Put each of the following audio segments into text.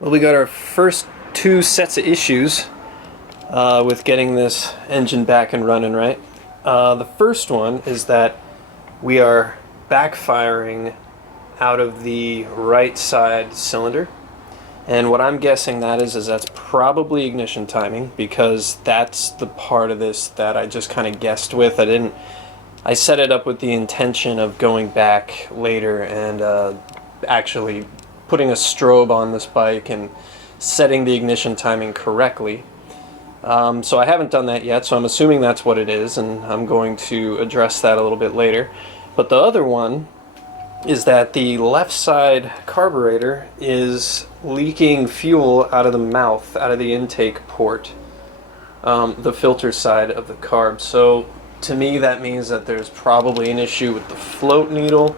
Well, we got our first two sets of issues with getting this engine back and running, right? The first one is that we are backfiring out of the right side cylinder. And what I'm guessing that is that's probably ignition timing, because that's the part of this that I just kind of guessed with. I set it up with the intention of going back later and actually putting a strobe on this bike and setting the ignition timing correctly. So I haven't done that yet, so I'm assuming that's what it is, and I'm going to address that a little bit later. But the other one is that the left side carburetor is leaking fuel out of the mouth, out of the intake port, the filter side of the carb. So to me that means that there's probably an issue with the float needle.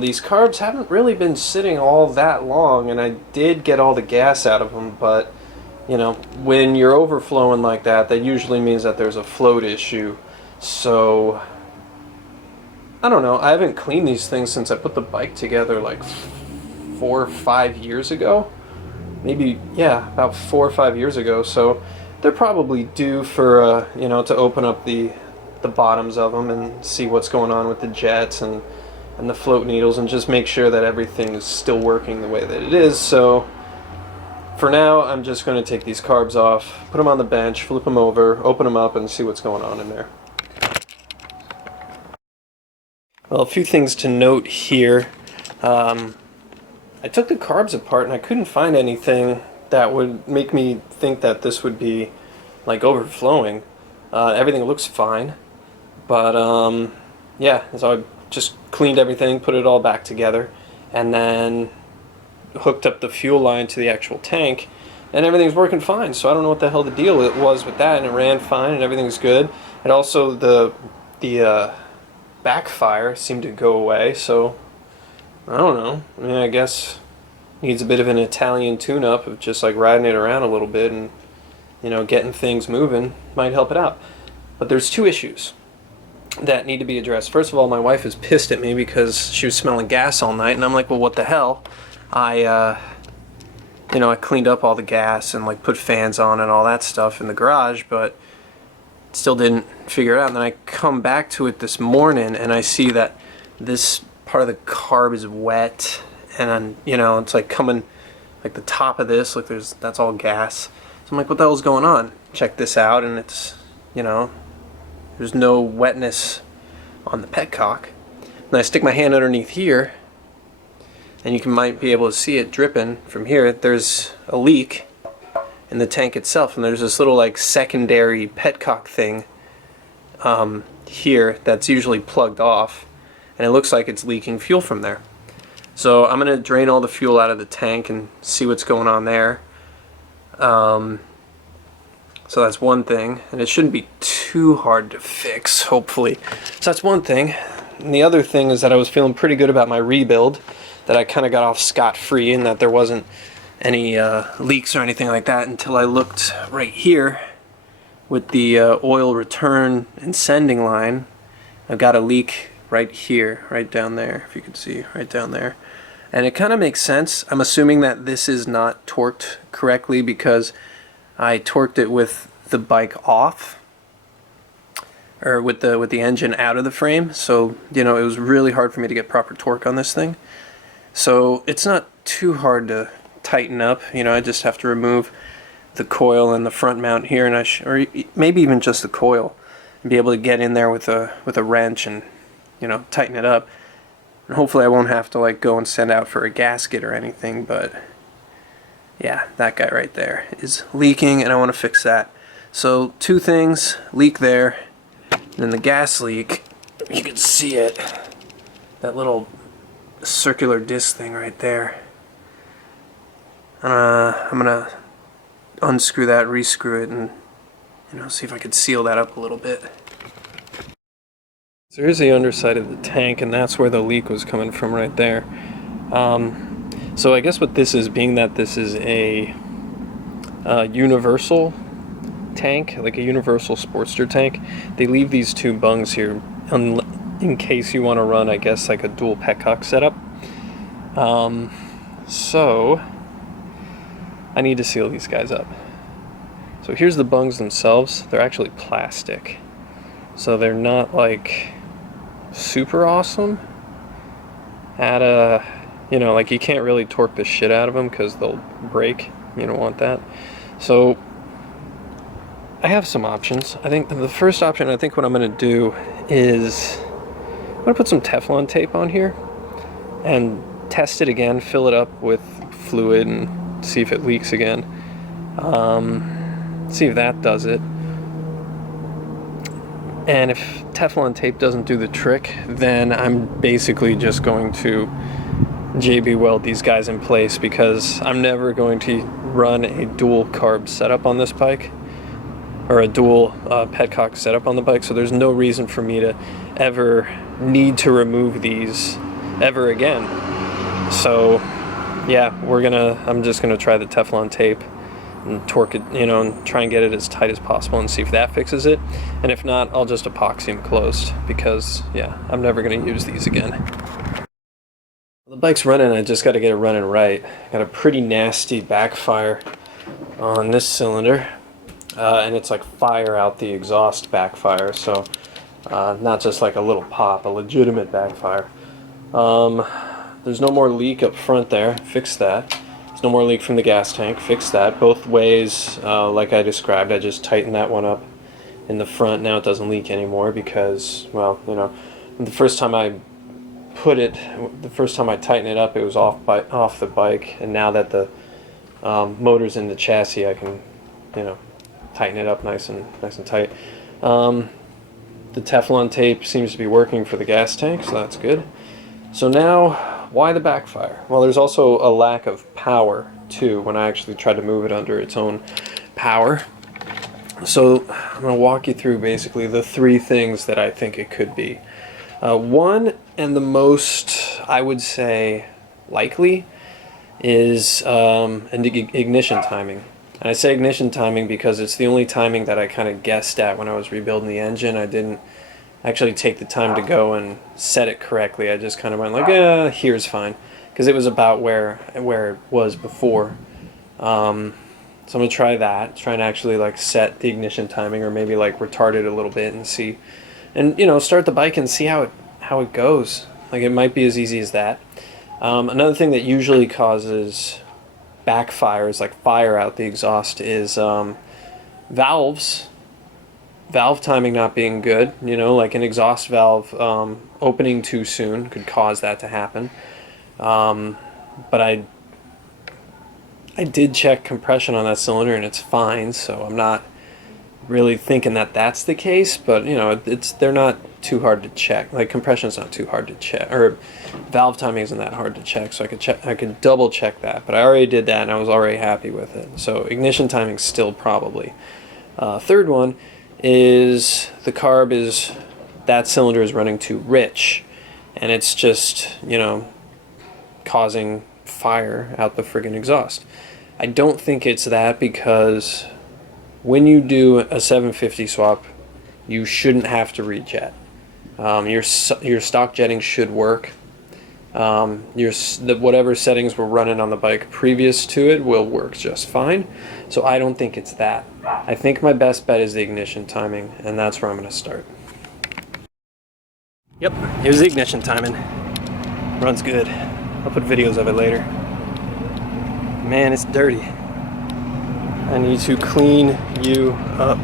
These carbs haven't really been sitting all that long, and I did get all the gas out of them, but you know, when you're overflowing like that, that usually means that there's a float issue. So I don't know, I haven't cleaned these things since I put the bike together like 4 or 5 years ago. Maybe, yeah, about 4 or 5 years ago. So they're probably due for you know, to open up the bottoms of them and see what's going on with the jets and the float needles, and just make sure that everything is still working the way that it is. So for now, I'm just going to take these carbs off, put them on the bench, flip them over, open them up, and see what's going on in there. Well, a few things to note here. I took the carbs apart and I couldn't find anything that would make me think that this would be like overflowing. Everything looks fine, but yeah, so I just cleaned everything, put it all back together, and then hooked up the fuel line to the actual tank, and everything's working fine. So I don't know what the hell the deal it was with that, and it ran fine and everything's good. And also the backfire seemed to go away, so I don't know. I mean, I guess needs a bit of an Italian tune-up of just like riding it around a little bit and, you know, getting things moving might help it out. But there's two issues that need to be addressed. First of all, my wife is pissed at me because she was smelling gas all night, and I'm like, well, what the hell? You know, I cleaned up all the gas and like put fans on and all that stuff in the garage, but still didn't figure it out. And then I come back to it this morning and I see that this part of the carb is wet, and you know, it's like coming like the top of this, like that's all gas. So I'm like, what the hell's going on? Check this out, and it's, you know, there's no wetness on the petcock. And I stick my hand underneath here, and you might be able to see it dripping from here. There's a leak in the tank itself, and there's this little like secondary petcock thing here that's usually plugged off, and it looks like it's leaking fuel from there. So I'm gonna drain all the fuel out of the tank and see what's going on there. So that's one thing, and it shouldn't be too hard to fix, hopefully. So that's one thing. And the other thing is that I was feeling pretty good about my rebuild, that I kind of got off scot-free, and that there wasn't any leaks or anything like that until I looked right here with the oil return and sending line. I've got a leak right here, right down there, if you can see, right down there. And it kind of makes sense. I'm assuming that this is not torqued correctly because I torqued it with the bike off, or with the engine out of the frame. So, you know, it was really hard for me to get proper torque on this thing. So it's not too hard to tighten up. You know, I just have to remove the coil and the front mount here, and or maybe even just the coil, and be able to get in there with a wrench and, you know, tighten it up. And hopefully I won't have to like go and send out for a gasket or anything, but yeah, that guy right there is leaking, and I want to fix that. So two things: leak there, and then the gas leak. You can see it, that little circular disc thing right there. I'm gonna unscrew that, rescrew it, and, you know, see if I could seal that up a little bit. So here's the underside of the tank, and that's where the leak was coming from right there. So I guess what this is, being that this is a universal tank, like a universal Sportster tank, they leave these two bungs here in case you want to run, I guess, like a dual petcock setup. So I need to seal these guys up. So here's the bungs themselves. They're actually plastic. So they're not like super awesome at you know, like you can't really torque the shit out of them because they'll break. You don't want that. So I have some options. I think the first option, I think what I'm going to do is I'm going to put some Teflon tape on here and test it again, fill it up with fluid and see if it leaks again. See if that does it. And if Teflon tape doesn't do the trick, then I'm basically just going to JB weld these guys in place, because I'm never going to run a dual carb setup on this bike, or a dual petcock setup on the bike, so there's no reason for me to ever need to remove these ever again. So yeah, I'm just gonna try the Teflon tape and torque it, you know, and try and get it as tight as possible and see if that fixes it. And if not, I'll just epoxy them closed, because yeah, I'm never gonna use these again. The bike's running, I just gotta get it running right. Got a pretty nasty backfire on this cylinder, and it's like fire out the exhaust backfire, so not just like a little pop, a legitimate backfire. There's no more leak up front there, fix that. There's no more leak from the gas tank, fix that. Both ways, like I described, I just tightened that one up in the front. Now it doesn't leak anymore because, well, you know, the first time I tightened it up, it was off the bike, and now that the motor's in the chassis, I can, you know, tighten it up nice and tight. The Teflon tape seems to be working for the gas tank, so that's good. So now, why the backfire? Well, there's also a lack of power too when I actually tried to move it under its own power. So I'm going to walk you through basically the three things that I think it could be. One, and the most, I would say, likely, is ignition timing. And I say ignition timing because it's the only timing that I kind of guessed at when I was rebuilding the engine. I didn't actually take the time to go and set it correctly. I just kind of went like, here's fine, because it was about where it was before. So I'm gonna try that, try and actually like set the ignition timing, or maybe like retard it a little bit and see, and you know, start the bike and see how it goes. Like, it might be as easy as that. Another thing that usually causes backfires, like fire out the exhaust, is valve timing not being good. You know, like an exhaust valve opening too soon could cause that to happen. But I did check compression on that cylinder and it's fine, so I'm not really thinking that that's the case. But you know, they're not too hard to check. Like, compression's not too hard to check, or valve timing isn't that hard to check, so I could double check that. But I already did that and I was already happy with it. So ignition timing still probably. Third one is that cylinder is running too rich, and it's just, you know, causing fire out the friggin' exhaust. I don't think it's that, because when you do a 750 swap, you shouldn't have to rejet. Your stock jetting should work. Whatever settings were running on the bike previous to it will work just fine. So I don't think it's that. I think my best bet is the ignition timing, and that's where I'm going to start. Yep, here's the ignition timing. Runs good. I'll put videos of it later. Man, it's dirty. I need to clean you up.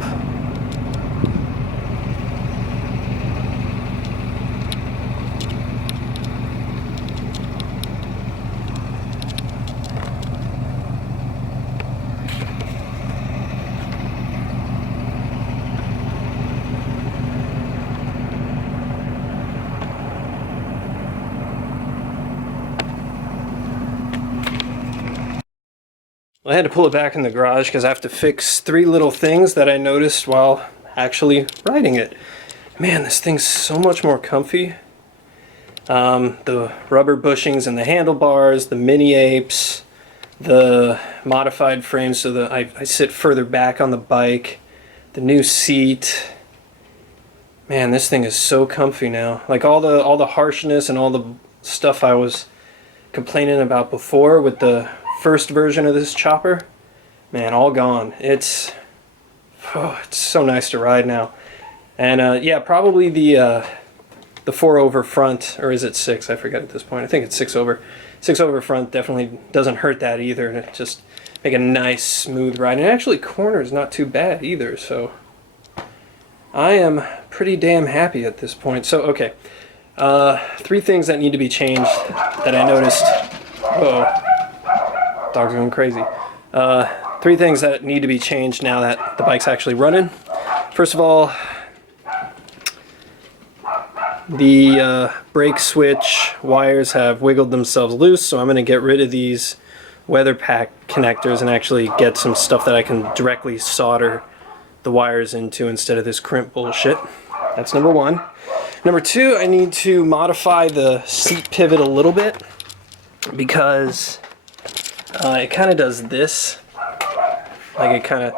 I had to pull it back in the garage because I have to fix three little things that I noticed while actually riding it. Man, this thing's so much more comfy. The rubber bushings and the handlebars, the mini apes, the modified frame so that I sit further back on the bike, the new seat. Man, this thing is so comfy now. Like, all the harshness and all the stuff I was complaining about before with the first version of this chopper, man, all gone. It's so nice to ride now. And yeah, probably the 4 over front, or is it 6? I forget at this point. I think it's 6 over. 6 over front definitely doesn't hurt that either, and it just make a nice smooth ride. And actually, corner is not too bad either. So I am pretty damn happy at this point. So okay, 3 things that need to be changed that I noticed. Whoa, dog's going crazy. 3 things that need to be changed now that the bike's actually running. First of all, the brake switch wires have wiggled themselves loose, so I'm going to get rid of these weather pack connectors and actually get some stuff that I can directly solder the wires into instead of this crimp bullshit. That's number 1. Number 2, I need to modify the seat pivot a little bit because it kind of does this. Like it kind of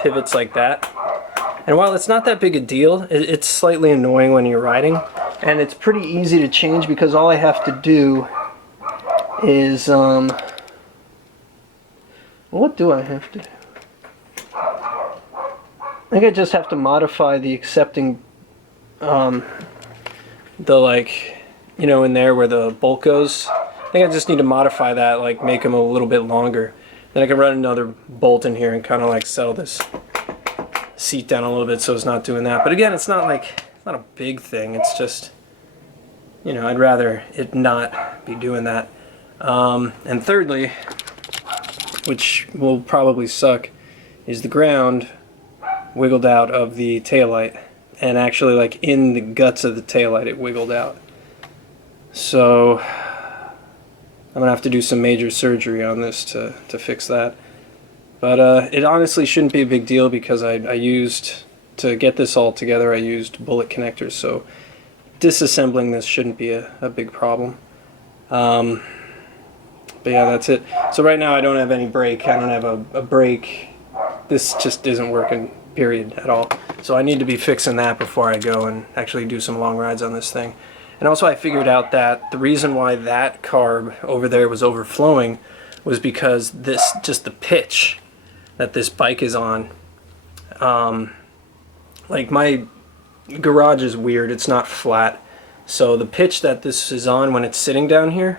pivots like that. And while it's not that big a deal, it's slightly annoying when you're riding. And it's pretty easy to change because all I have to do is, what do I have to do? I think I just have to modify the accepting, the like, you know, in there where the bolt goes. I think I just need to modify that, like make them a little bit longer. Then I can run another bolt in here and kind of like settle this seat down a little bit so it's not doing that. But again, it's not a big thing. It's just, you know, I'd rather it not be doing that. And thirdly, which will probably suck, is the ground wiggled out of the taillight, and actually like in the guts of the taillight it wiggled out. So I'm gonna have to do some major surgery on this to fix that. But it honestly shouldn't be a big deal because I used, to get this all together, I used bullet connectors, so disassembling this shouldn't be a big problem. But yeah, that's it. So right now I don't have any brake. I don't have a brake. This just isn't working, period, at all. So I need to be fixing that before I go and actually do some long rides on this thing. And also I figured out that the reason why that carb over there was overflowing was because this, just the pitch that this bike is on, like my garage is weird, it's not flat, so the pitch that this is on when it's sitting down here,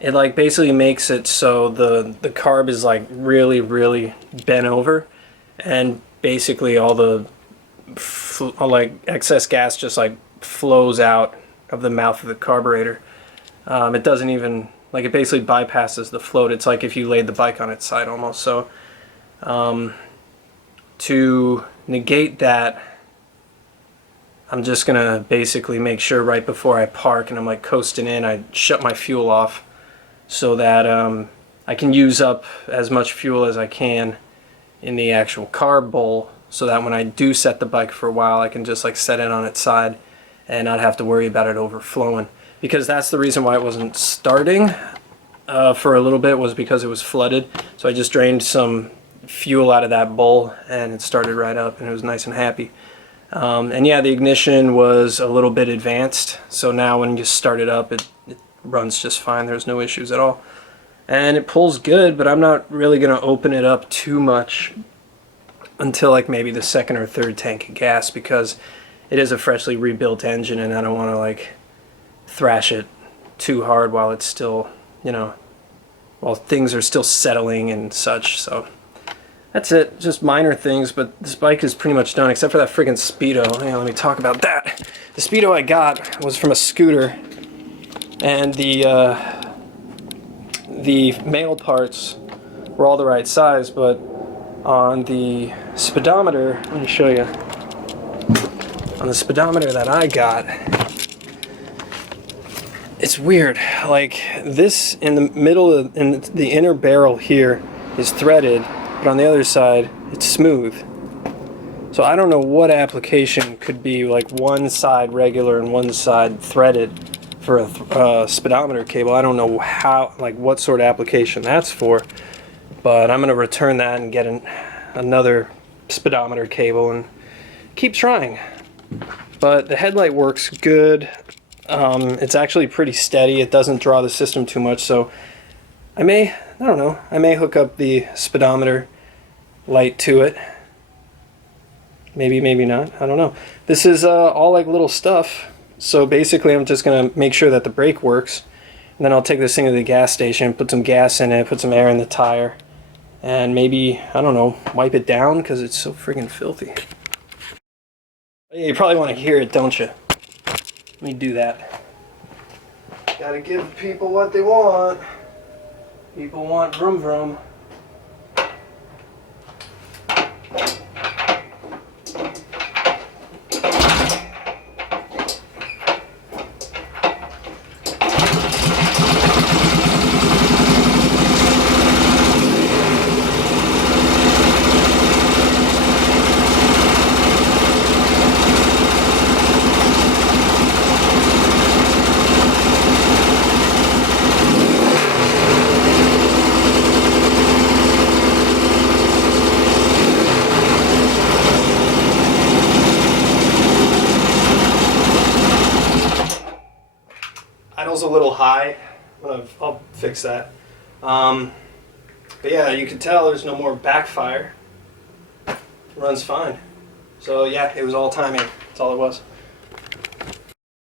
it like basically makes it so the carb is like really bent over, and basically all the like excess gas just like flows out of the mouth of the carburetor. It doesn't even, like, it basically bypasses the float. It's like if you laid the bike on its side almost. So to negate that, I'm just gonna basically make sure right before I park and I'm like coasting in, I shut my fuel off so that I can use up as much fuel as I can in the actual carb bowl, so that when I do set the bike for a while, I can just like set it on its side and not have to worry about it overflowing. Because that's the reason why it wasn't starting for a little bit, was because it was flooded. So I just drained some fuel out of that bowl and it started right up and it was nice and happy. And yeah, the ignition was a little bit advanced, so now when you start it up, it runs just fine. There's no issues at all. And it pulls good, but I'm not really going to open it up too much until like maybe the 2nd or 3rd tank of gas, because it is a freshly rebuilt engine and I don't want to like thrash it too hard while it's still, you know, while things are still settling and such. So that's it, just minor things, but this bike is pretty much done except for that friggin' Speedo. Yeah, let me talk about that. The Speedo I got was from a scooter, and the male parts were all the right size, but on the speedometer, let me show you. On the speedometer that I got, it's weird. Like this in the middle in the inner barrel here is threaded, but on the other side it's smooth. So I don't know what application could be like one side regular and one side threaded for a speedometer cable. I don't know how, like what sort of application that's for, but I'm going to return that and get another speedometer cable and keep trying. But the headlight works good. It's actually pretty steady. It doesn't draw the system too much, so I may hook up the speedometer light to it. Maybe, maybe not. I don't know. This is all like little stuff. So basically I'm just going to make sure that the brake works. And then I'll take this thing to the gas station, put some gas in it, put some air in the tire. And maybe, I don't know, wipe it down because it's so friggin' filthy. Yeah, you probably want to hear it, don't you? Let me do that. Gotta give people what they want. People want vroom vroom. Idle's a little high. I'll fix that. But yeah, you can tell there's no more backfire. Runs fine. So yeah, it was all timing. That's all it was.